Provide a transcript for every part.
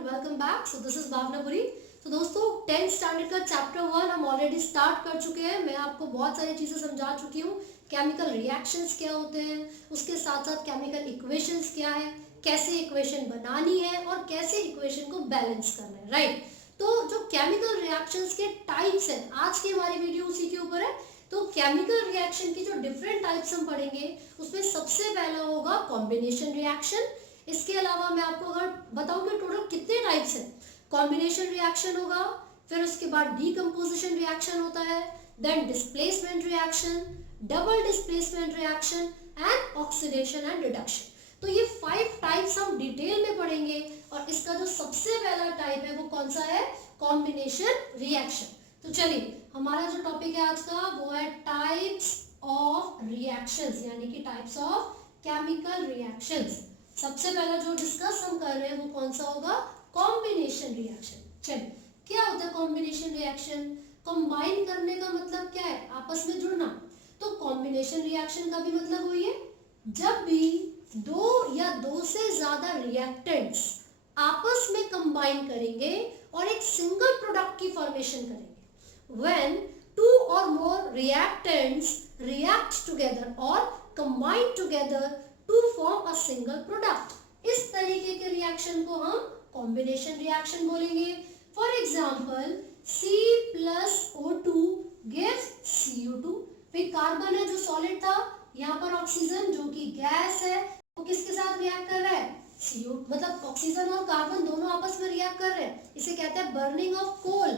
And welcome back. So this is Bhavanapuri. तो दोस्तों 10th standard का चैप्टर 1 हम ऑलरेडी स्टार्ट कर चुके हैं। मैं आपको बहुत सारी चीज़ें समझा चुकी हूँ। केमिकल रिएक्शंस क्या होते हैं, उसके साथ साथ केमिकल इक्वेशंस क्या है, कैसे इक्वेशन बनानी है और कैसे इक्वेशन को बैलेंस करना है, राइट। तो जो केमिकल रिएक्शंस के टाइप्स हैं, आज की हमारी वीडियो उसी के ऊपर है। तो केमिकल रिएक्शन की जो डिफरेंट टाइप्स हम पढ़ेंगे, उसमें सबसे पहला होगा कॉम्बिनेशन रिएक्शन। इसके अलावा मैं आपको अगर बताऊं कि टोटल कितने टाइप्स हैं, कॉम्बिनेशन रिएक्शन होगा, फिर उसके बाद डीकंपोजिशन रिएक्शन होता है, then displacement reaction, double displacement reaction and oxidation and reduction. तो ये 5 टाइप्स हम डिटेल में पढ़ेंगे और इसका जो सबसे पहला टाइप है वो कौन सा है, कॉम्बिनेशन रिएक्शन। तो चलिए, हमारा जो टॉपिक है आज का वो है टाइप्स ऑफ रिएक्शंस, यानी कि टाइप्स ऑफ केमिकल रिएक्शंस। सबसे पहला जो डिस्कस हम कर रहे हैं वो कौन सा होगा, कॉम्बिनेशन रिएक्शन। चलिए, क्या होता है कॉम्बिनेशन रिएक्शन? कंबाइन करने का मतलब क्या है, आपस में जुड़ना। तो कॉम्बिनेशन रिएक्शन का भी मतलब वही है, जब भी दो या दो से ज्यादा रिएक्टेंट्स आपस में कंबाइन करेंगे और एक सिंगल प्रोडक्ट की फॉर्मेशन करेंगे। व्हेन टू और मोर रिएक्टेंट्स रिएक्ट टुगेदर और combine together to form a single product, इस तरीके के रिएक्शन को हम कॉम्बिनेशन रिएक्शन बोलेंगे। For example C+O2 gives CO2। फिर कार्बन है जो सॉलिड था, यहाँ पर ऑक्सीजन जो कि गैस है, वो किसके साथ रिएक्ट कर रहा है, CO, मतलब ऑक्सीजन और कार्बन दोनों आपस में रिएक्ट कर रहे हैं। इसे कहते हैं burning of coal.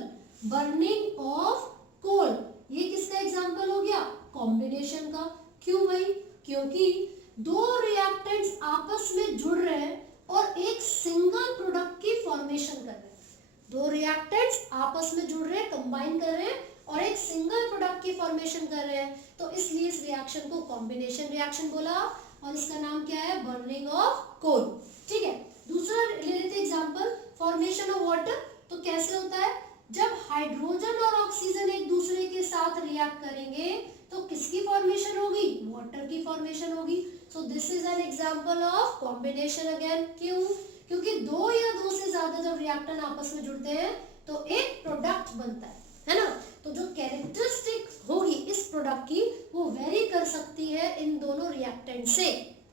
Burning of coal, ये किसका एग्जांपल हो गया, कॉम्बिनेशन का। क्यों भाई, क्योंकि दो रिएक्टेंट्स आपस में जुड़ रहे हैं और एक सिंगल प्रोडक्ट की फॉर्मेशन कर रहे हैं। दो रिएक्टेंट्स आपस में जुड़ रहे हैं, कंबाइन कर रहे हैं और एक सिंगल प्रोडक्ट की फॉर्मेशन कर रहे हैं, तो इसलिए इस रिएक्शन को कॉम्बिनेशन रिएक्शन बोला और इसका नाम क्या है, बर्निंग ऑफ कोल। ठीक है, दूसरा ले लेते एग्जांपल, फॉर्मेशन ऑफ वाटर। तो कैसे होता है, जब हाइड्रोजन और ऑक्सीजन एक दूसरे के साथ रिएक्ट करेंगे तो किसकी फॉर्मेशन होगी, वाटर की फॉर्मेशन होगी। सो this is an example of combination again. क्यों, क्योंकि दो या दो से ज्यादा जब रिएक्टेंट आपस में जुड़ते हैं तो एक प्रोडक्ट बनता है ना। तो जो कैरेक्टरिस्टिक होगी इस प्रोडक्ट की वो वेरी कर सकती है इन दोनों रिएक्टेंट से।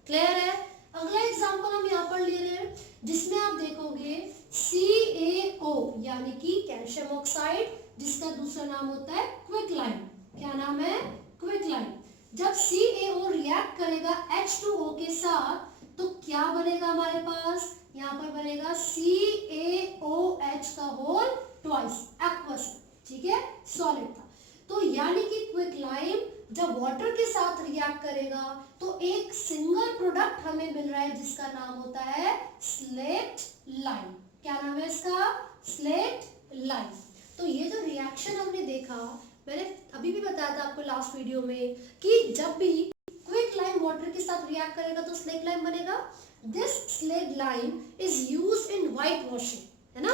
क्लियर है। अगला एग्जांपल हम यहाँ पर ले रहे हैं, जिसमें आप देखोगे CaO यानी कि कैल्शियम ऑक्साइड, जिसका दूसरा नाम होता है क्विकलाइन। क्या नाम है, क्विकलाइन। जब CaO रिएक्ट करेगा H2O के साथ तो क्या बनेगा हमारे पास, यहाँ पर बनेगा CaOH का होल ट्वाइस, एक्वस। ठीक है, सॉलिड था। तो यानी कि क्विकलाइन जब वाटर के साथ रिएक्ट करेगा तो एक सिंगल प्रोडक्ट हमें मिल रहा है जिसका नाम होता है स्लेट लाइन। क्या नाम है इसका, स्लेट लाइन। तो ये जो रिएक्शन हमने देखा, मैंने अभी भी बताया था आपको लास्ट वीडियो में कि जब भी क्विकलाइन वाटर के साथ रिएक्ट करेगा तो स्लेट लाइन बनेगा। This slaked lime is used in white washing, है ना।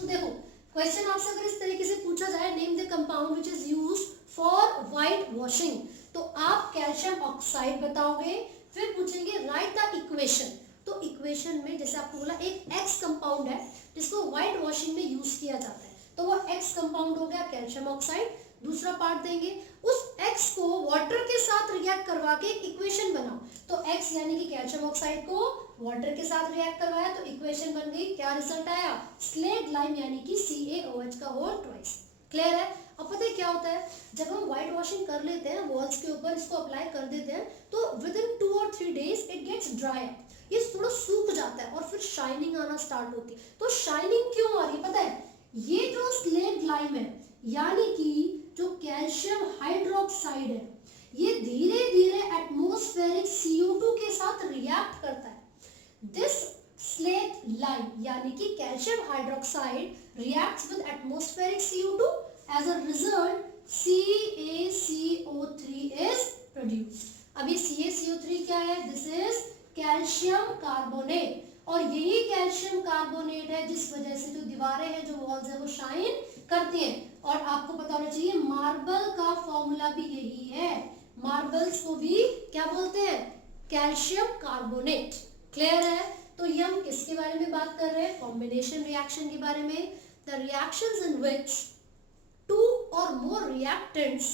तो देखो, क्वेश्चन आपसे अगर इस तरीके से पूछा जाए, name the compound which is used for white washing, तो आप कैल्शियम ऑक्साइड बताओगे। फिर पूछेंगे राइट द इक्वेशन। तो इक्वेशन में जैसे आपको बोला एक X कंपाउंड है जिसको व्हाइट वॉशिंग में यूज किया जाता है, तो वो X कंपाउंड हो गया कैल्शियम ऑक्साइड। दूसरा पार्ट देंगे, उस X को वाटर के साथ रिएक्ट करवा के एक इक्वेशन बनाओ। तो X यानी कि कैल्शियम ऑक्साइड को वाटर के साथ रिएक्ट करवाया तो इक्वेशन बन गई। क्या रिजल्ट आया, स्लेट लाइन यानी कि CaOH का होल ट्वाइस। क्लियर है। अब पता है क्या होता है, जब हम व्हाइट वॉशिंग कर लेते हैं, वॉल्स के ऊपर इसको अप्लाई कर देते हैं, तो विद इन 2 और 3 डेज इट गेट्स ड्राई, ये थोड़ा सूख जाता है और फिर शाइनिंग आना स्टार्ट होती है। तो शाइनिंग क्यों आ रही है पता है, ये जो स्लेट लाइन है यानी कि जो कैल्शियम हाइड्रोक्साइड है, ये धीरे धीरे एटमॉस्फेरिक CO2 के साथ रिएक्ट करता है। दिस स्लेट लाइन यानी कि calcium hydroxide reacts with atmospheric CO2, as a result CaCO3 is produced. अब ये CaCO3 क्या है, दिस इज कैल्शियम कार्बोनेट, और यही कैल्शियम कार्बोनेट है जिस वजह से जो दीवारें हैं, जो वॉल्स है, वो शाइन करती हैं। और आपको पता होना चाहिए मार्बल का फॉर्मूला भी यही है, मार्बल्स को भी क्या बोलते हैं, कैल्शियम कार्बोनेट। क्लियर है। तो ये हम किसके बारे में बात बात कर रहे हैं कॉम्बिनेशन रिएक्शन के बारे में। The reactions in which two और more reactants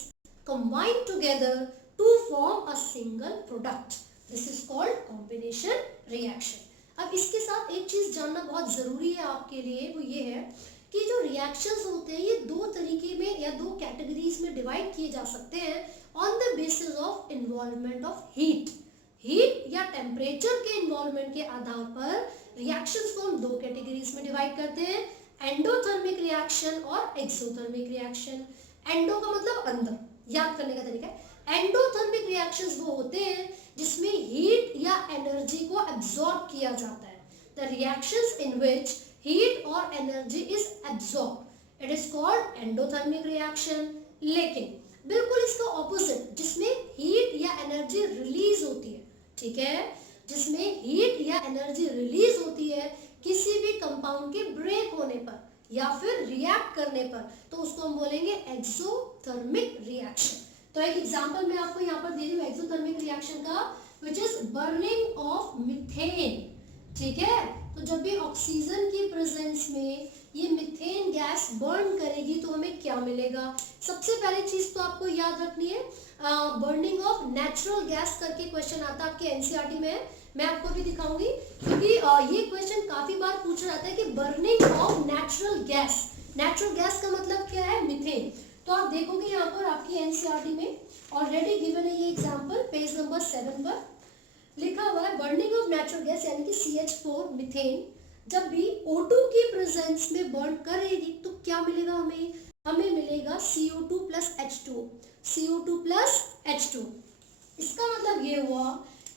combine together to form a single product, this is called combination reaction. अब इसके साथ एक चीज जानना बहुत जरूरी है आपके लिए, वो ये है कि जो रिएक्शंस होते हैं ये दो तरीके में या दो कैटेगरीज में डिवाइड किए जा सकते हैं on the basis of involvement of heat. Heat या टेम्परेचर के इन्वॉल्वमेंट के आधार पर रिएक्शंस को हम दो कैटेगरीज में डिवाइड करते हैं, एंडोथर्मिक रिएक्शन और एक्सोथर्मिक रिएक्शन। एंडो का मतलब अंदर, याद करने का तरीका है। एंडोथर्मिक रिएक्शंस वो होते हैं जिसमें हीट या एनर्जी को एब्जॉर्ब किया जाता है। The reactions in which heat or energy is absorbed, it is called endothermic reaction। लेकिन बिल्कुल इसका ऑपोजिट, जिसमें हीट या एनर्जी रिलीज होती है, ठीक है, जिसमें हीट या एनर्जी रिलीज होती है किसी भी कंपाउंड के ब्रेक होने पर या फिर रिएक्ट करने पर, तो उसको हम बोलेंगे एक्सोथर्मिक रिएक्शन। तो एक एग्जांपल मैं आपको यहाँ पर दे रही हूँ एक्सोथर्मिक रिएक्शन का, which is burning of methane, ठीक है। तो जब भी ऑक्सीजन की प्रेजेंस में ये मीथेन गैस बर्न करेगी तो हमें क्या मिलेगा। सबसे पहली चीज तो आपको याद रखनी है, बर्निंग ऑफ नेचुरल गैस करके क्वेश्चन आता है आपके एनसीईआरटी में, मैं आपको भी दिखाऊंगी, क्योंकि ये क्वेश्चन काफी बार पूछा जाता है कि burning of natural gas, natural gas का मतलब क्या है, मीथेन। तो आप देखोगे यहाँ पर आपकी एनसीईआरटी में ऑलरेडी गिवन है ये एग्जाम्पल, पेज नंबर 7 पर लिखा हुआ है बर्निंग ऑफ नेचुरल गैस यानी कि CH4 मीथेन जब भी O2 की प्रेजेंस में बर्न करेगी तो क्या मिलेगा हमें, हमें मिलेगा CO2 plus H2O, CO2 plus H2O। इसका मतलब ये हुआ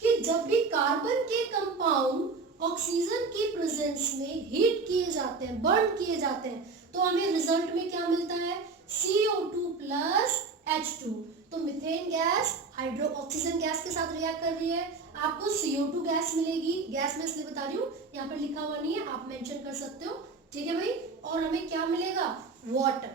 कि जब भी कार्बन के कंपाउंड ऑक्सीजन की प्रेजेंस में हीट किए जाते हैं, बर्न किए जाते हैं, तो हमें रिजल्ट में क्या मिलता है, CO2 प्लस H2। तो methane gas hydro oxygen gas के साथ रिएक्ट कर रही है, आपको CO2 गैस मिलेगी, गैस में इसलिए बता रही हूँ, यहाँ पर लिखा हुआ नहीं है, आप मेंशन कर सकते हो, ठीक है भाई। और हमें क्या मिलेगा, वाटर,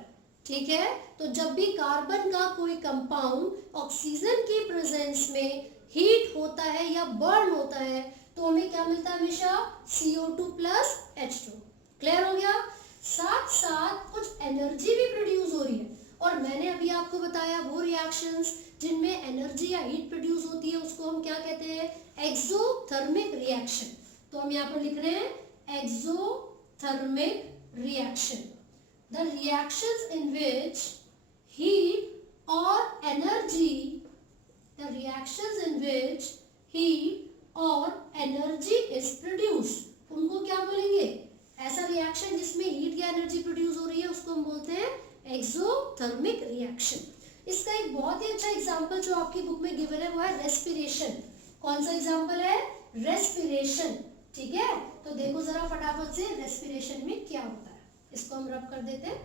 ठीक है। तो जब भी कार्बन का कोई कंपाउंड ऑक्सीजन की प्रेजेंस में हीट होता है या बर्न होता है तो हमें क्या मिलता है, हमेशा CO2 प्लस H2। क्लियर हो गया। साथ साथ कुछ एनर्जी भी प्रोड्यूस हो रही है, और मैंने अभी आपको बताया वो रिएक्शंस जिनमें एनर्जी या हीट प्रोड्यूस होती है उसको हम क्या कहते हैं, एक्सोथर्मिक रिएक्शन। तो हम यहाँ पर लिख रहे हैं exothermic reaction, the reactions in which heat or energy, the reactions in which heat or energy is produced, उनको क्या बोलेंगे, ऐसा रिएक्शन जिसमें हीट या एनर्जी प्रोड्यूस हो रही है उसको हम बोलते हैं एक्सोथर्मिक रिएक्शन। इसका एक बहुत ही अच्छा एग्जांपल जो आपकी बुक में गिवन है वो है रेस्पिरेशन। कौन सा एग्जांपल है, रेस्पिरेशन, ठीक है। तो देखो जरा फटाफट से रेस्पिरेशन में क्या होता है, इसको हम रब कर देते हैं।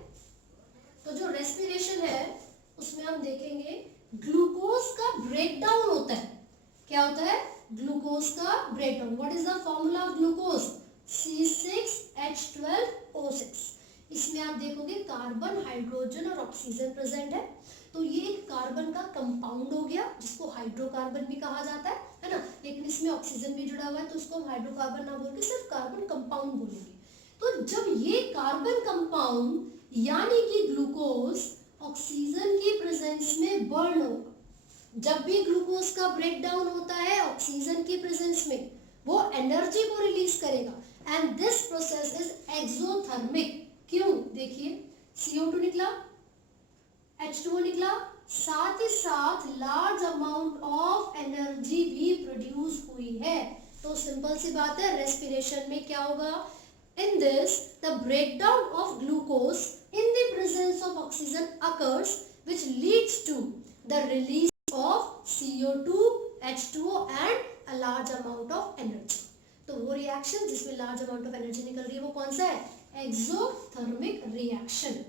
तो जो रेस्पिरेशन है उसमें हम देखेंगे ग्लूकोज का ब्रेकडाउन होता है। क्या होता है, ग्लूकोज का breakdown. What is the formula of glucose, C6H12O6। इसमें आप देखोगे कार्बन, हाइड्रोजन और ऑक्सीजन प्रेजेंट है, तो ये एक कार्बन का कंपाउंड हो गया जिसको हाइड्रोकार्बन भी कहा जाता है ना, लेकिन इसमें ऑक्सीजन भी जुड़ा हुआ है तो उसको हम हाइड्रोकार्बन ना बोल के सिर्फ कार्बन कंपाउंड बोलेंगे। तो जब ये कार्बन कंपाउंड यानी कि ग्लूकोज ऑक्सीजन की प्रेजेंस में बर्न होगा, जब भी ग्लूकोज का ब्रेकडाउन होता है ऑक्सीजन की प्रेजेंस में वो एनर्जी को रिलीज करेगा, and this process is exothermic. क्यों, देखिए CO2 निकला, H2O निकला, साथ ही साथ लार्ज अमाउंट ऑफ एनर्जी भी प्रोड्यूस हुई है। तो सिंपल सी बात है, रेस्पिरेशन में क्या होगा, in this the breakdown of glucose in the presence of oxygen occurs which leads to the release of CO2, H2O and a large amount of energy. तो वो रिएक्शन जिसमें लार्ज अमाउंट ऑफ एनर्जी निकल रही है वो कौन सा है, एक्सोथर्मिक रिएक्शन।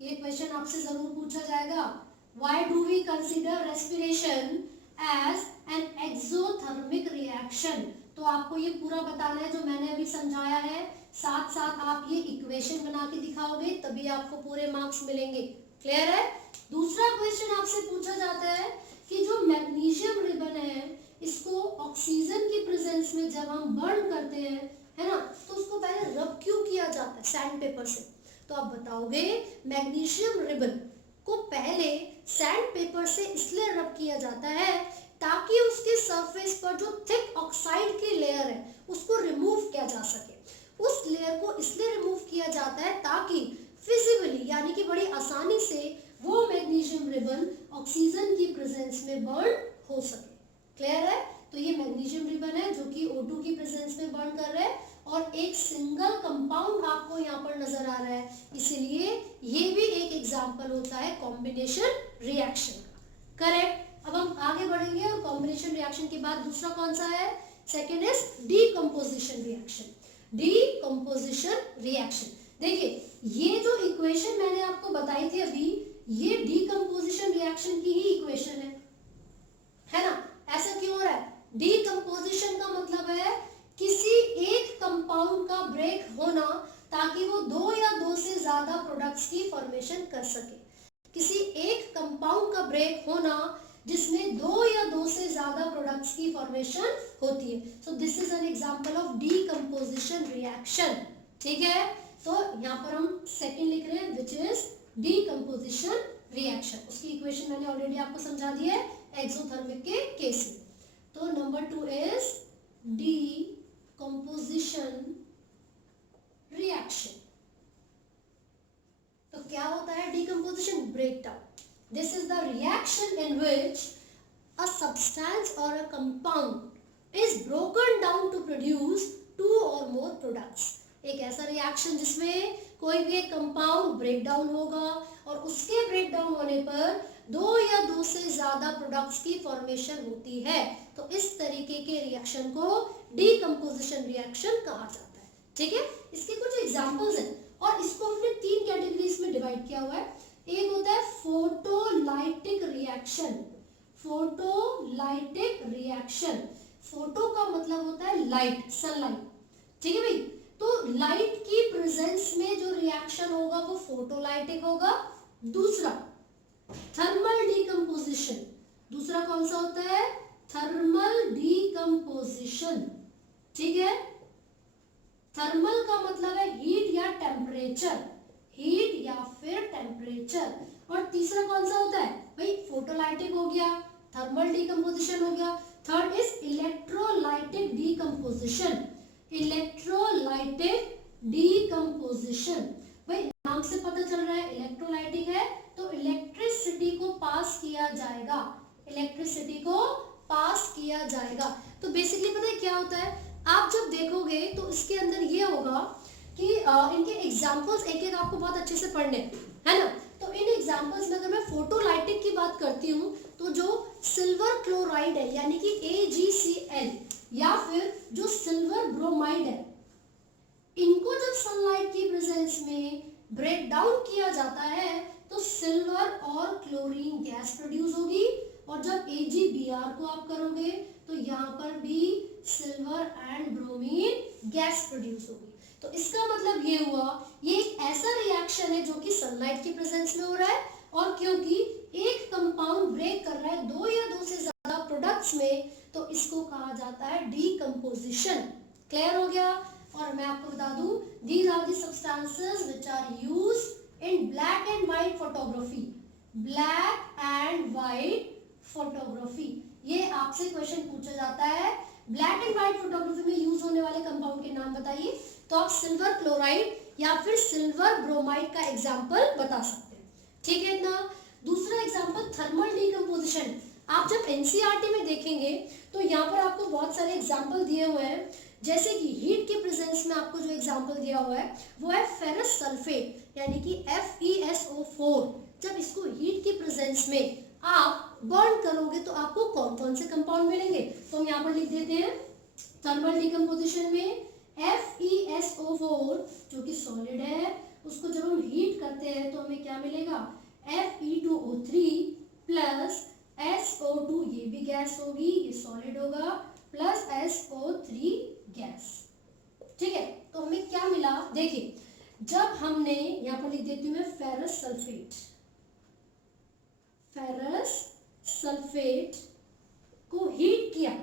ये क्वेश्चन आपसे जरूर पूछा जाएगा, why do we consider respiration as an exothermic reaction. तो आपको ये पूरा बताना है जो मैंने अभी समझाया है, साथ साथ आप ये इक्वेशन बना के दिखाओगे तभी आपको पूरे मार्क्स मिलेंगे। क्लियर है। दूसरा क्वेश्चन आपसे पूछा जाता है कि जो मैग्नीशियम रिबन है इसको ऑक्सीजन की प्रेजेंस में जब हम बर्न करते हैं, है ना, तो उसको जाता है सैंड पेपर से, तो आप बताओगे मैग्नीशियम रिबन को पहले सैंड पेपर से इसलिए रब किया जाता है ताकि उसके सरफेस पर जो थिक ऑक्साइड की लेयर है उसको रिमूव किया जा सके। उस लेयर को इसलिए रिमूव किया जाता है ताकि फिजिबली यानी कि बड़ी आसानी से वो मैग्नीशियम रिबन ऑक्सीजन की प्रेजेंस में बर्न हो सके। क्लियर है? तो ये मैग्नीशियम रिबन है जो कि O2 की प्रेजेंस में बर्न कर रहा है और एक सिंगल कंपाउंड आपको यहाँ पर नजर आ रहा है, इसीलिए ये भी एक एग्जांपल होता है कॉम्बिनेशन रिएक्शन का। करेक्ट। अब हम आगे बढ़ेंगे और कॉम्बिनेशन रिएक्शन के बाद दूसरा कौन सा है? Second is decomposition reaction. Decomposition reaction, देखिए ये जो इक्वेशन मैंने आपको बताई थी अभी, ये डीकम्पोजिशन रिएक्शन की ही इक्वेशन है ना? ऐसा क्यों हो रहा है? डीकम्पोजिशन का मतलब है किसी एक कंपाउंड का ब्रेक होना ताकि वो दो या दो से ज्यादा प्रोडक्ट्स की फॉर्मेशन कर सके। किसी एक कंपाउंड का ब्रेक होना जिसमें दो या दो से ज्यादा प्रोडक्ट्स की फॉर्मेशन होती है। सो this is an example of decomposition reaction. ठीक है, तो यहाँ पर हम सेकंड लिख रहे हैं विच इज डीकम्पोजिशन रिएक्शन। उसकी इक्वेशन मैंने ऑलरेडी आपको समझा दी है एक्सोथर्मिक के केस में। तो नंबर 2 इज डीकम्पोजिशन रिएक्शन। तो क्या होता है decomposition? Breakdown. This is the reaction in which a substance or a compound is broken down to produce two or more products। एक ऐसा रिएक्शन जिसमें कोई भी एक कंपाउंड ब्रेक डाउन होगा और उसके ब्रेक डाउन होने पर दो या दो से ज्यादा प्रोडक्ट्स की फॉर्मेशन होती है। तो इस तरीके के रिएक्शन को डीकम्पोजिशन रिएक्शन कहा जाता है। ठीक है, इसके कुछ एग्जांपल्स हैं और इसको हमने 3 कैटेगरीज में डिवाइड किया हुआ है। एक होता है photolytic reaction. Photolytic reaction, photo का मतलब होता है लाइट, सनलाइट। ठीक है भाई, तो लाइट की प्रेजेंस में जो रिएक्शन होगा वो फोटोलाइटिक होगा। दूसरा थर्मल डीकम्पोजिशन। दूसरा कौन सा होता है? Thermal decomposition. ठीक है, थर्मल का मतलब है हीट या टेम्परेचर, हीट या फिर टेम्परेचर। और तीसरा कौन सा होता है भाई? फोटोलाइटिक हो गया, थर्मल डीकम्पोजिशन हो गया। Third is electrolytic decomposition. Electrolytic decomposition, भाई नाम से पता चल रहा है इलेक्ट्रोलाइटिक है तो इलेक्ट्रिसिटी को पास किया जाएगा, इलेक्ट्रिसिटी को पास किया जाएगा। तो बेसिकली पता है क्या होता है? आप जब देखोगे तो इसके अंदर ये होगा कि इनके एग्जांपल्स एक एक आपको बहुत अच्छे से पढ़ने है ना। तो इन एग्जांपल्स में अगर मैं फोटोलाइटिक की बात करती हूँ तो जो सिल्वर क्लोराइड है यानी कि AgCl या फिर जो सिल्वर ब्रोमाइड है, इनको जब सनलाइट की प्रेजेंस में ब्रेक डाउन किया जाता है तो सिल्वर और क्लोरीन गैस प्रोड्यूस होगी और जब AgBr को आप करोगे तो यहाँ पर भी silver and bromine gas produce होगी। तो इसका मतलब ये हुआ ये एक ऐसा रिएक्शन है जो कि सनलाइट की प्रेजेंस में हो रहा है और क्योंकि एक कंपाउंड ब्रेक कर रहा है दो या दो से ज्यादा प्रोडक्ट्स में तो इसको कहा जाता है डीकम्पोजिशन। क्लियर हो गया? और मैं आपको बता दूं these are the substances which are used in black and white photography। black and white photography, ये आपसे क्वेश्चन पूछा जाता है ब्लैक एंड व्हाइट फोटोग्राफी में यूज होने वाले कंपाउंड के नाम बताइए, तो आप सिल्वर क्लोराइड या फिर सिल्वर ब्रोमाइड का एग्जांपल बता सकते हैं। ठीक है इतना। दूसरा एग्जांपल थर्मल डीकम्पोजिशन। आप जब एनसीईआरटी में देखेंगे तो यहाँ पर आपको बहुत सारे एग्जांपल दिए हुए हैं, जैसे कि हीट के प्रेजेंस में आपको जो एग्जांपल दिया हुआ है वो है फेरस सल्फेट यानी कि FeSO4। जब इसको हीट की प्रेजेंस में आप बर्न करोगे तो आपको कौन कौन से कंपाउंड मिलेंगे? तो हम यहाँ पर लिख देते हैं थर्मल डीकम्पोजिशन में FeSO4 जो कि सॉलिड है, उसको जब हम हीट करते हैं तो हमें क्या मिलेगा? Fe2O3 प्लस SO2, ये भी गैस होगी, ये सॉलिड होगा, प्लस SO3 गैस। ठीक है, तो हमें क्या मिला? देखिए जब हमने यहाँ पर लिख देती हूँ मैं फेरस सल्फेट, फेरस सल्फेट को हीट किया,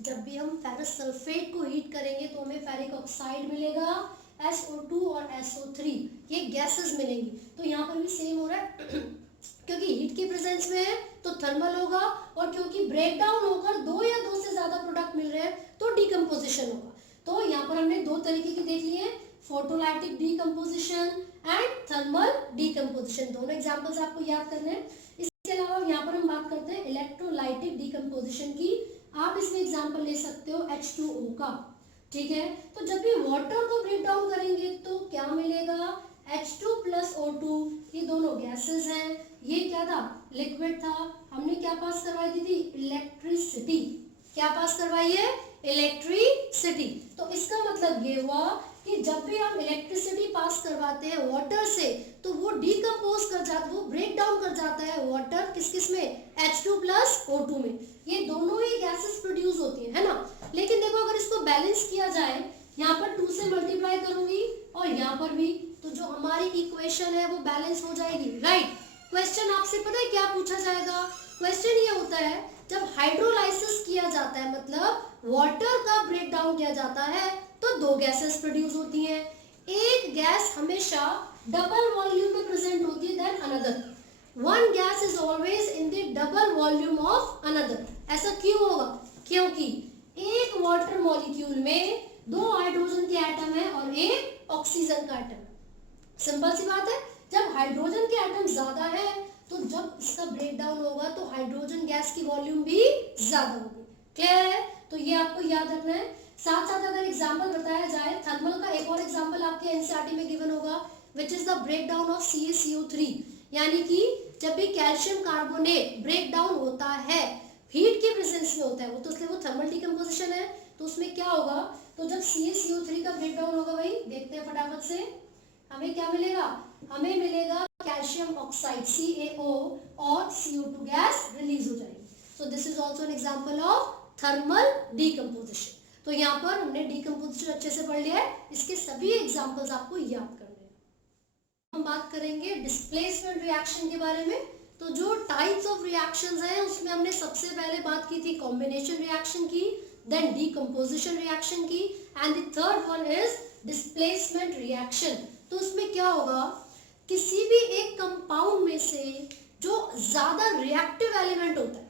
जब भी हम फेरस सल्फेट को हीट करेंगे तो हमें फेरिक ऑक्साइड मिलेगा SO2 और SO3, ये गैसेस मिलेंगी। तो यहाँ पर भी सेम हो रहा है क्योंकि हीट की प्रेजेंस में है तो थर्मल होगा, और क्योंकि ब्रेक डाउन होकर दो या दो से ज्यादा प्रोडक्ट मिल रहे हैं तो डीकम्पोजिशन होगा। तो यहाँ पर हमने दो तरीके की देख लिए, photolytic decomposition and thermal decomposition. दोनों एग्जांपल्स आपको याद करने हैं। इसके अलावा यहाँ पर हम बात करते हैं इलेक्ट्रोलाइटिक डीकम्पोजिशन की। आप इसमें एग्जांपल ले सकते हो H2O का, ठीक है। तो जब भी वाटर को ब्रेक डाउन करेंगे तो क्या मिलेगा, H2 प्लस O2, ये दोनों गैसेस हैं। ये क्या था, लिक्विड था। हमने क्या पास करवाई दी थी, इलेक्ट्रिसिटी। क्या पास करवाई है, इलेक्ट्रिसिटी। तो इसका मतलब ये हुआ कि जब भी हम इलेक्ट्रिसिटी पास करवाते हैं वाटर से तो वो डीकम्पोज कर जाता, वो ब्रेक डाउन कर जाता है वाटर किस किस में, H2 प्लस O2 में। ये दोनों ही गैसेस प्रोड्यूस होती है ना। लेकिन देखो अगर इसको बैलेंस किया जाए, यहाँ पर 2 से मल्टीप्लाई करूंगी और यहाँ पर भी, तो जो हमारी इक्वेशन है वो बैलेंस हो जाएगी, राइट। क्वेश्चन आपसे पता है क्या पूछा जाएगा, क्वेश्चन ये होता है जब हाइड्रोलाइसिस किया जाता है, मतलब वाटर का ब्रेक डाउन किया जाता है तो दो गैसेस प्रोड्यूस होती हैं। एक गैस हमेशा डबल वॉल्यूम में प्रेजेंट होती है then another. One gas is always in the double volume of another. ऐसा क्यों होगा, क्योंकि एक वाटर मॉलिक्यूल में दो हाइड्रोजन के एटम है और एक ऑक्सीजन का एटम। सिंपल सी बात है, जब हाइड्रोजन के एटम ज्यादा है तो जब इसका ब्रेक डाउन होगा तो हाइड्रोजन गैस की वॉल्यूम भी ज्यादा होगी। क्लियर है, तो ये आपको याद रखना है। साथ साथ अगर एग्जांपल बताया जाए थर्मल का, एक और एग्जांपल आपके एनसीईआरटी में गिवन होगा, which is the break down of CaCO3। यानी कि जब भी कैल्शियम कार्बोनेट ब्रेक डाउन होता है हीट के प्रेजेंस में होता है, वो तो इसलिए वो थर्मल डीकम्पोजिशन है। तो उसमें क्या होगा, तो जब CaCO3 का ब्रेक डाउन होगा, भाई देखते हैं फटाफट से, हमें क्या मिलेगा, हमें मिलेगा कैल्शियम ऑक्साइड CaO और CO2 गैस रिलीज हो जाएगी। सो this is also an example of thermal decomposition. तो यहाँ पर हमने डीकम्पोजिशन अच्छे से पढ़ लिया है, इसके सभी एग्जांपल्स आपको याद करने हैं। हम बात करेंगे डिस्प्लेसमेंट रिएक्शन के बारे में। तो जो टाइप्स ऑफ रिएक्शंस हैं उसमें हमने सबसे पहले बात की थी कॉम्बिनेशन रिएक्शन की, देन डीकम्पोजिशन रिएक्शन की, and the third one is displacement reaction. तो उसमें क्या होगा, किसी भी एक कंपाउंड में से जो ज्यादा रिएक्टिव एलिमेंट होता है,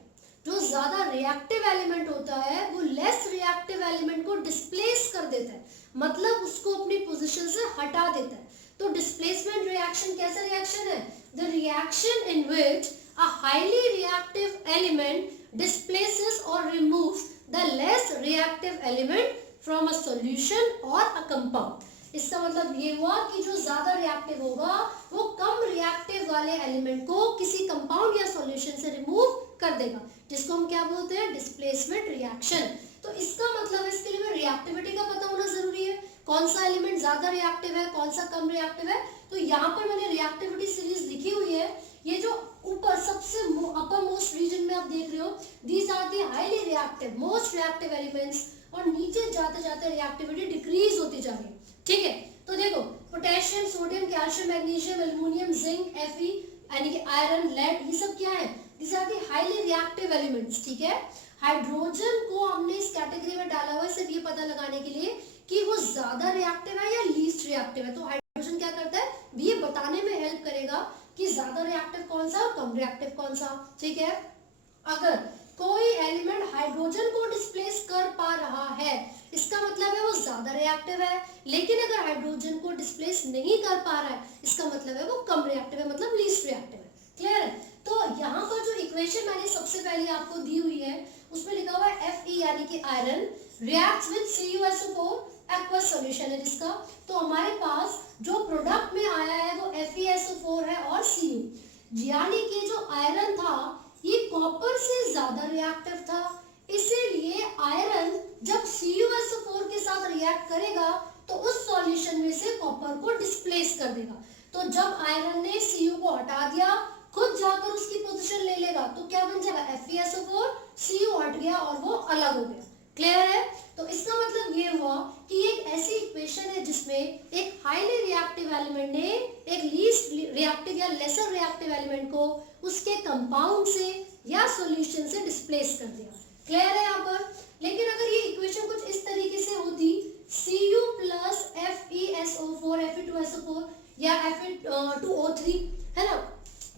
जो ज्यादा रिएक्टिव एलिमेंट होता है वो लेस रिएक्टिव एलिमेंट को डिस्प्लेस कर देता है, मतलब उसको अपनी पोजीशन से हटा देता है। तो डिस्प्लेसमेंट रिएक्शन कैसा रिएक्शन है, the reaction in which a highly reactive element displaces or removes the less reactive element from a solution or a compound. इसका मतलब ये हुआ कि जो ज्यादा रिएक्टिव होगा वो कम रिएक्टिव वाले एलिमेंट को किसी कंपाउंड या सॉल्यूशन से रिमूव कर देगा, जिसको हम क्या बोलते हैं, डिस्प्लेसमेंट रिएक्शन। तो इसका मतलब इसके लिए रिएक्टिविटी का पता होना जरूरी है, कौन सा एलिमेंट ज्यादा रिएक्टिव है, कौन सा कम रिएक्टिव है। तो यहाँ पर मैंने रिएक्टिविटी सीरीज लिखी हुई है, ये जो ऊपर सबसे अपर मोस्ट रीजन में आप देख रहे हो, these are the highly reactive most reactive elements, और नीचे जाते जाते रिएक्टिविटी डिक्रीज होती जा रही है, ठीक है। तो देखो potassium, sodium, calcium, magnesium, aluminium, zinc, Fe यानी कि आयरन, लेड, ये सब क्या है, this are the highly reactive elements, ठीक है। हाइड्रोजन को हमने इस कैटेगरी में डाला हुआ है सिर्फ ये पता लगाने के लिए कि वो ज्यादा रिएक्टिव है या लीस्ट रिएक्टिव है। तो हाइड्रोजन क्या करता है, ये बताने में हेल्प करेगा कि ज्यादा रिएक्टिव कौन सा और कम रिएक्टिव कौन सा, ठीक है। अगर कोई एलिमेंट हाइड्रोजन को डिस्प्लेस कर पा रहा है इसका मतलब है वो ज्यादा रिएक्टिव है, लेकिन अगर हाइड्रोजन को डिस्प्लेस नहीं कर पा रहा है इसका मतलब है वो कम रिएक्टिव है, मतलब लीस्ट रिएक्टिव है। क्लियर है। तो यहाँ पर जो इक्वेशन मैंने सबसे पहले आपको दी हुई है उसमें लिखा हुआ है Fe यानी कि iron reacts with CuSO4 aqueous solution है जिसका। तो हमारे पास जो प्रोडक्ट में आया है वो FeSO4 है और Cu, यानी कि जो आयरन था ये कॉपर से ज्यादा रिएक्टिव था, इसीलिए आयरन जब CuSO4 के साथ रिएक्ट करेगा तो उस सॉल्यूशन में से कॉपर को डिस्प्लेस कर देगा। तो जब आयरन ने Cu को हटा दिया, खुद जाकर उसकी पोजीशन ले लेगा, तो क्या बन जाएगा FeSO4, Cu हट गया और वो अलग हो गया। क्लियर है। तो इसका मतलब ये हुआ कि एक ऐसी इक्वेशन है जिसमें एक हाईली रिएक्टिव एलिमेंट ने एक लीस्ट रिएक्टिव या लेसर रिएक्टिव एलिमेंट को उसके कंपाउंड से या सॉल्यूशन से डिस्प्लेस कर दिया। क्लियर है यहाँ पर। लेकिन अगर ये इक्वेशन कुछ इस तरीके से होती Cu plus FeSO4 Fe2SO4 या Fe2O3, है ना,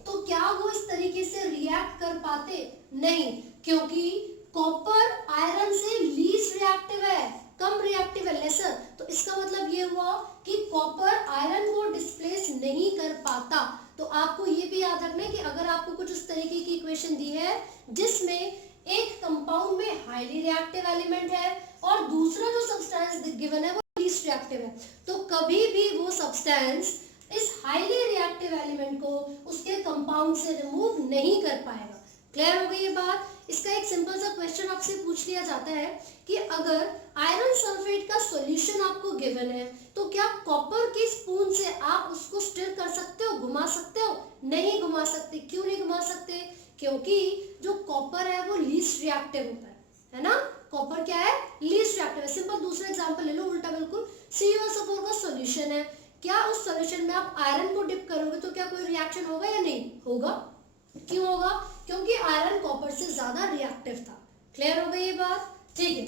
तो क्या वो इस तरीके से रिएक्ट कर पाते? नहीं, क्योंकि कॉपर आयरन से लीस्ट रिएक्टिव है, कम रिएक्टिव है, लेसर। तो इसका मतलब ये हुआ कि कॉपर आयरन को डिस्प्लेस नहीं कर पाता। तो आपको ये भी याद रखना है कि अगर आपको कुछ उस तरीके की इक्वेशन दी है जिसमें एक कंपाउंड में हाईली रिएक्टिव एलिमेंट है और दूसरा जो सब्सटेंस गिवन है वो लीस्ट रिएक्टिव है, तो कभी भी वो सब्सटेंस इस हाईली रिएक्टिव एलिमेंट को उसके कंपाउंड से रिमूव नहीं कर पाएगा। क्लियर हो गई ये बात? इसका एक सिंपल सा क्वेश्चन आपसे पूछ लिया जाता है कि अगर आयरन सल्फेट का सॉल्यूशन आपको गिवन है तो क्या कॉपर की स्पून से आप उसको स्टिर कर सकते हो, घुमा सकते हो? नहीं घुमा सकते। क्यों नहीं घुमा सकते? क्योंकि जो कॉपर है वो लीस्ट रिएक्टिव होता है ना, कॉपर क्या है? लीस्ट रिएक्टिव है। सिंपल दूसरा एग्जांपल ले लो, उल्टा बिल्कुल। CuSO4 का सॉल्यूशन है, क्या उस सॉल्यूशन में आप आयरन को डिप करोगे तो क्या कोई रिएक्शन होगा या नहीं होगा? क्यों होगा? क्योंकि आयरन कॉपर से ज्यादा रिएक्टिव था। क्लियर हो गई ये बात? ठीक है,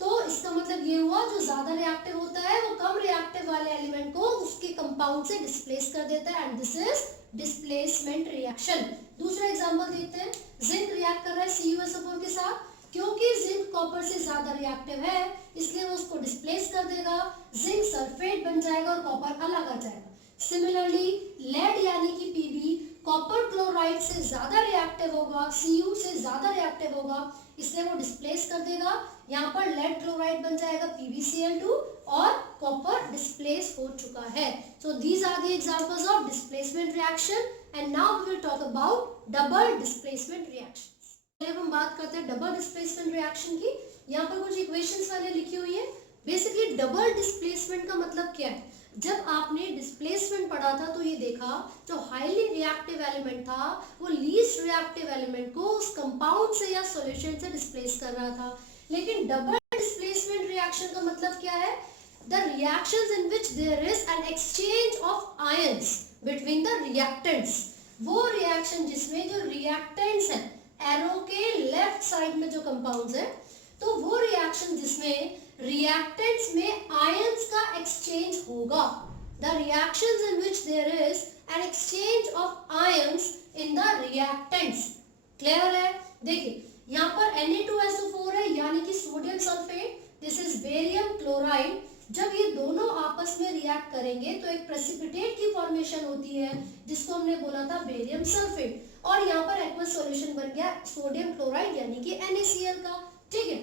तो इसका मतलब ये हुआ जो ज्यादा रिएक्टिव होता है वो कम रिएक्टिव वाले एलिमेंट को उसके कंपाउंड से डिस्प्लेस कर देता है and this is displacement reaction. दूसरा एग्जांपल देखते हैं। जिंक रिएक्ट कर रहा है CuSO4 के साथ, क्योंकि जिंक कॉपर से ज्यादा रिएक्टिव है इसलिए वो उसको डिस्प्लेस कर देगा, जिंक सल्फेट बन जाएगा और कॉपर अलग आ जाएगा। सिमिलरली लेड यानी कि Pb कॉपर क्लोराइड से ज्यादा रिएक्टिव होगा, Cu से ज्यादा रिएक्टिव होगा, इसलिए वो डिस्प्लेस कर देगा, यहाँ पर लेड क्लोराइड बन जाएगा PbCl2 और कॉपर डिस्प्लेस हो चुका है। So these are the examples of displacement reaction and now we will talk about double displacement reaction. अब हम बात करते हैं डबल डिस्प्लेसमेंट रिएक्शन की। यहाँ पर कुछ इक्वेशंस मैंने लिखी हुई है। बेसिकली डबल डिस्प्लेसमेंट का मतलब क्या है? जब आपने डिस्प्लेसमेंट पढ़ा था तो ये देखा जो हाईली रिएक्टिव एलिमेंट था वो लीस्ट रिएक्टिव एलिमेंट को उस कंपाउंड से या सॉल्यूशन से डिस्प्लेस कर रहा था, लेकिन डबल डिस्प्लेसमेंट रिएक्शन का मतलब क्या है? The reactions in which there is an exchange of ions between the reactants. वो रिएक्शन जिसमें जो रिएक्टेंट्स हैं, एरो के लेफ्ट साइड में जो कंपाउंड्स है, तो वो रिएक्शन जिसमें रिएक्टेंट्स में आयंस का एक्सचेंज होगा। The reactions in which there is an exchange of ions in the reactants. Clear है? देखिए यहाँ पर Na2SO4 है यानी कि sodium sulphate, this is barium chloride. जब ये दोनों आपस में रिएक्ट करेंगे तो एक प्रेसिपिटेट की फॉर्मेशन होती है जिसको हमने बोला था बेरियम सल्फेट, और यहाँ पर एक्वस सॉल्यूशन बन गया सोडियम क्लोराइड यानी कि NaCl का। ठीक है,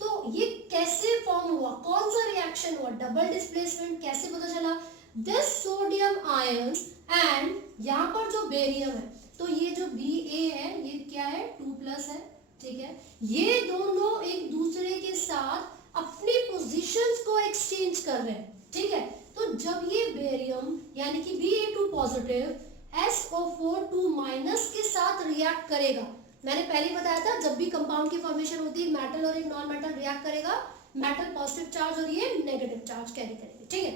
तो ये कैसे फॉर्म हुआ? कौन सा रिएक्शन हुआ? Double displacement. कैसे पता चला? दिस सोडियम आयंस एंड यहाँ पर जो बेरियम है, तो ये जो Ba है ये क्या है? 2+ है। ठीक है, ये दोनों एक दूसरे के साथ अपनी पोजीशंस को एक्सचेंज कर रहे हैं। ठीक है, तो जब ये बेरियम यानी कि Ba2 पॉजिटिव SO4 के साथ रिएक्ट करेगा, मैंने पहले बताया था जब भी कंपाउंड की फॉर्मेशन होती है मेटल और एक नॉन मेटल रिएक्ट करेगा, मेटल पॉजिटिव चार्ज और ये नेगेटिव चार्ज कैरी करेंगे। ठीक है,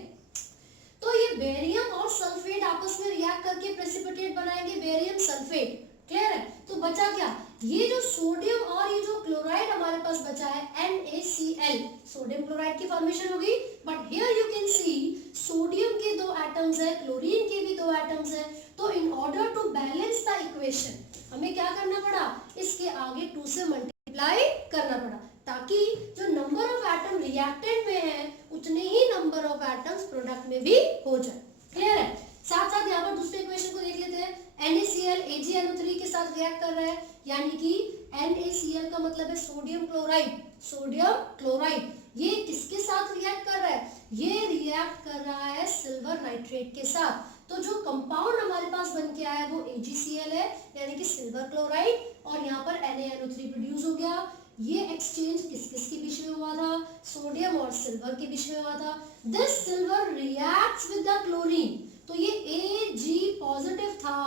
तो ये बेरियम और सल्फेट आपस में रिएक्ट करके प्रेसिपिटेट बनाएंगे बेरियम सल्फेट। क्लियर है? तो बचा क्या? ये जो सोडियम और ये जो क्लोराइड हमारे पास बचा है NaCl, सोडियम क्लोराइड की फॉर्मेशन होगी, but here you can see sodium के 2 एटम्स है, क्लोरीन के भी 2 एटम्स है, तो in order to balance the equation हमें क्या करना पड़ा? इसके आगे 2 से मल्टीप्लाई करना पड़ा ताकि जो नंबर ऑफ एटम रिएक्टेंट में है उतने ही नंबर ऑफ एटम्स प्रोडक्ट में भी हो जाए। क्लियर है? साथ साथ यहाँ पर दूसरे इक्वेशन को देख लेते हैं। NaCl AgNO3 के साथ रिएक्ट कर रहा है यानी कि NaCl का मतलब है सोडियम क्लोराइड। सोडियम क्लोराइड ये किसके साथ रिएक्ट कर रहा है? ये रिएक्ट कर रहा है सिल्वर नाइट्रेट के साथ। तो जो कंपाउंड हमारे पास बन के आया है वो AgCl है यानी कि सिल्वर क्लोराइड, और यहाँ पर NaNO3 प्रोड्यूस हो गया। ये एक्सचेंज किस किस के बीच में हुआ था? सोडियम और सिल्वर के बीच में हुआ था। This silver reacts with the chlorine, तो ये Ag पॉजिटिव था,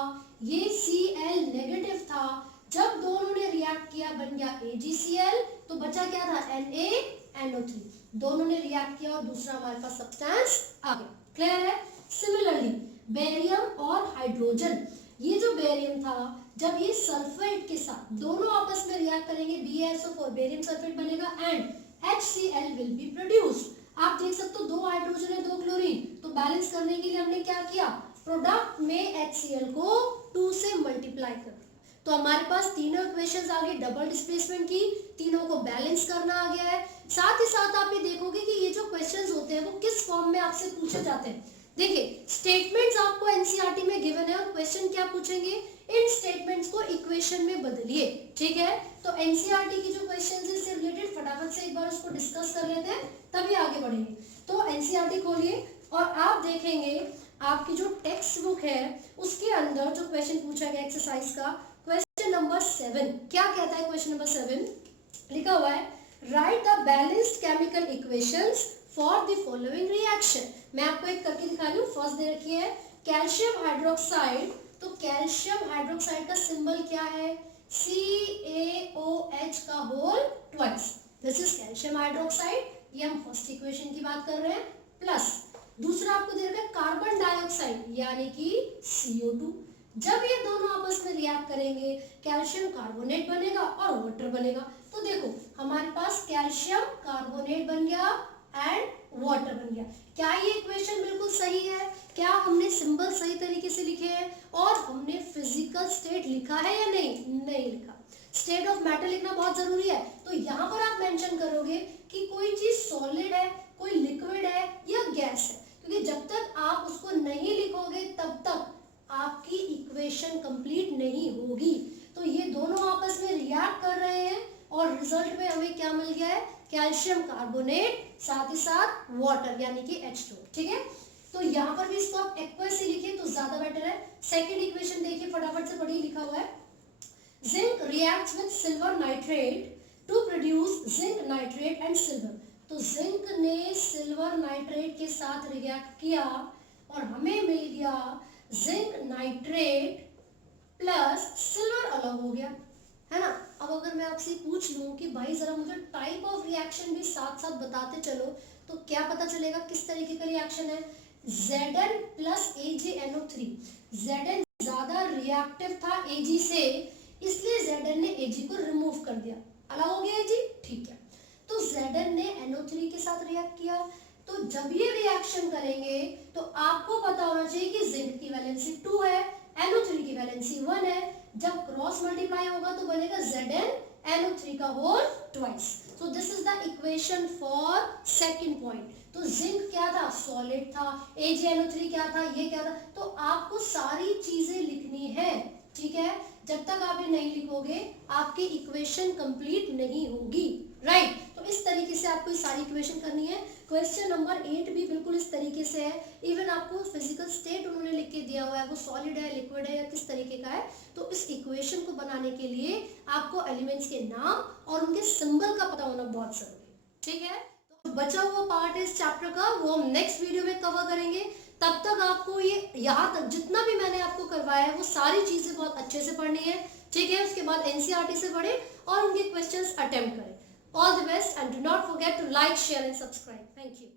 ये Cl नेगेटिव था। जब दोनों ने रिएक्ट किया बन गया AgCl, तो बचा क्या था? NaNO3। दोनों ने रिएक्ट किया और दूसरा हमारे पास सब्सटेंस आ गया। क्लियर है? सिमिलरली बेरियम और हाइड्रोजन, ये जो बेरियम था जब ये सल्फेट के साथ दोनों आपस में रिएक्ट करेंगे BaSO4 बेरियम सल्फेट बनेगा and HCl will be produced. आप देख सकते हो 2 हाइड्रोजन है 2 क्लोरीन, तो बैलेंस करने के लिए हमने क्या किया, प्रोडक्ट में HCl को 2 से मल्टीप्लाई कर दिया। तो हमारे पास तीनों इक्वेशंस आ गई डबल डिस्प्लेसमेंट की, तीनों को बैलेंस करना आ गया है। साथ ही साथ आप ये देखोगे कि ये जो क्वेश्चंस होते हैं वो किस फॉर्म में आपसे पूछे जाते हैं। देखिए स्टेटमेंट्स आपको एनसीईआरटी में गिवन है और क्वेश्चन क्या पूछेंगे, इन स्टेटमेंट्स को इक्वेशन में बदलिए। ठीक है, तो एनसीईआरटी की जो क्वेश्चंस है इससे रिलेटेड फटाफट से एक बार उसको डिस्कस कर लेते हैं, तभी आगे बढ़ेंगे। तो एनसीईआरटी खोलिए और आप देखेंगे आपकी जो टेक्स्ट बुक है उसके अंदर जो क्वेश्चन पूछा गया एक्सरसाइज का, क्वेश्चन नंबर 7 क्या कहता है, क्वेश्चन नंबर 7 लिखा हुआ है right the balanced chemical equations for the following reaction. मैं आपको एक करके दिखा रही हूँ। फर्स्ट दे रखी है कैल्शियम हाइड्रोक्साइड, तो कैल्शियम हाइड्रोक्साइड का सिंबल क्या है, CaOH का whole twice, this is calcium hydroxide, ये हम फर्स्ट इक्वेशन की बात कर रहे हैं। प्लस दूसरा आपको दे रखा है कार्बन डाइऑक्साइड यानी कि CO2। जब ये दोनों आपस में रिएक्ट करेंगे कैल्शियम कार्बोनेट बनेगा और वाटर बनेगा। तो देखो हमारे पास कैल्शियम कार्बोनेट बन गया एंड वाटर बन गया। क्या ये इक्वेशन बिल्कुल सही है, क्या हमने सिंबल सही तरीके से लिखे हैं और हमने फिजिकल स्टेट लिखा है या नहीं लिखा। स्टेट ऑफ मैटर लिखना बहुत जरूरी है। तो यहाँ पर आप मेंशन करोगे कि कोई चीज सॉलिड है, कोई लिक्विड है या गैस है, क्योंकि जब तक आप उसको नहीं लिखोगे तब तक आपकी इक्वेशन कंप्लीट नहीं होगी। तो ये दोनों आपस में रिएक्ट कर रहे हैं और रिजल्ट में हमें क्या मिल गया है, कैल्शियम कार्बोनेट साथ ही साथ वाटर यानी कि H2। ठीक है, तो यहाँ पर भी इसको आप एक्वस से लिखिए तो ज्यादा बेटर है। सेकेंड इक्वेशन देखिए फटाफट से पढ़िए, लिखा हुआ है zinc reacts with silver nitrate to produce zinc nitrate and silver. तो जिंक ने सिल्वर नाइट्रेट के साथ रिएक्ट किया और हमें मिल गया जिंक नाइट्रेट प्लस सिल्वर अलग हो गया, है ना। अब अगर मैं आपसे पूछ लूं कि भाई जरा मुझे टाइप ऑफ रिएक्शन भी साथ साथ बताते चलो, तो क्या पता चलेगा किस तरीके का रिएक्शन है। Zn प्लस AgNO3, Zn ज्यादा रिएक्टिव था Ag से, इसलिए Zn ने Ag को रिमूव कर दिया, अलग हो गया Ag। ठीक है, तो Zn ने NO3 के साथ रिएक्ट किया, तो जब ये रिएक्शन करेंगे तो आपको पता होना चाहिए कि जिंक की वैलेंसी 2 है, NO3 की वैलेंसी 1 है। जब क्रॉस मल्टीप्लाई होगा तो बनेगा ZnNO3 का whole twice. So this is the equation for second point. तो जिंक क्या था, सॉलिड था, AgNO3 क्या था, ये क्या था। तो आपको सारी चीजें लिखनी है। ठीक है, जब तक आप ये नहीं लिखोगे आपकी इक्वेशन कंप्लीट नहीं होगी। राइट, तो इस तरीके से आपको सारी इक्वेशन करनी है। क्वेश्चन नंबर 8 भी बिल्कुल इस तरीके से है। इवन आपको फिजिकल स्टेट उन्होंने लिख के दिया हुआ है, वो सॉलिड है, लिक्विड है या किस तरीके का है। तो इस इक्वेशन को बनाने के लिए आपको एलिमेंट्स के नाम और उनके सिंबल का पता होना बहुत जरूरी है। ठीक है, तो बचा हुआ पार्ट है इस चैप्टर का, वो हम नेक्स्ट वीडियो में कवर करेंगे। तब तक आपको ये यहाँ तक जितना भी मैंने आपको करवाया है वो सारी चीजें बहुत अच्छे से पढ़नी है। ठीक है, उसके बाद एनसीईआरटी से पढ़े और उनके क्वेश्चंस अटेम्प्ट करें। All the best and do not forget to like, share and subscribe. Thank you.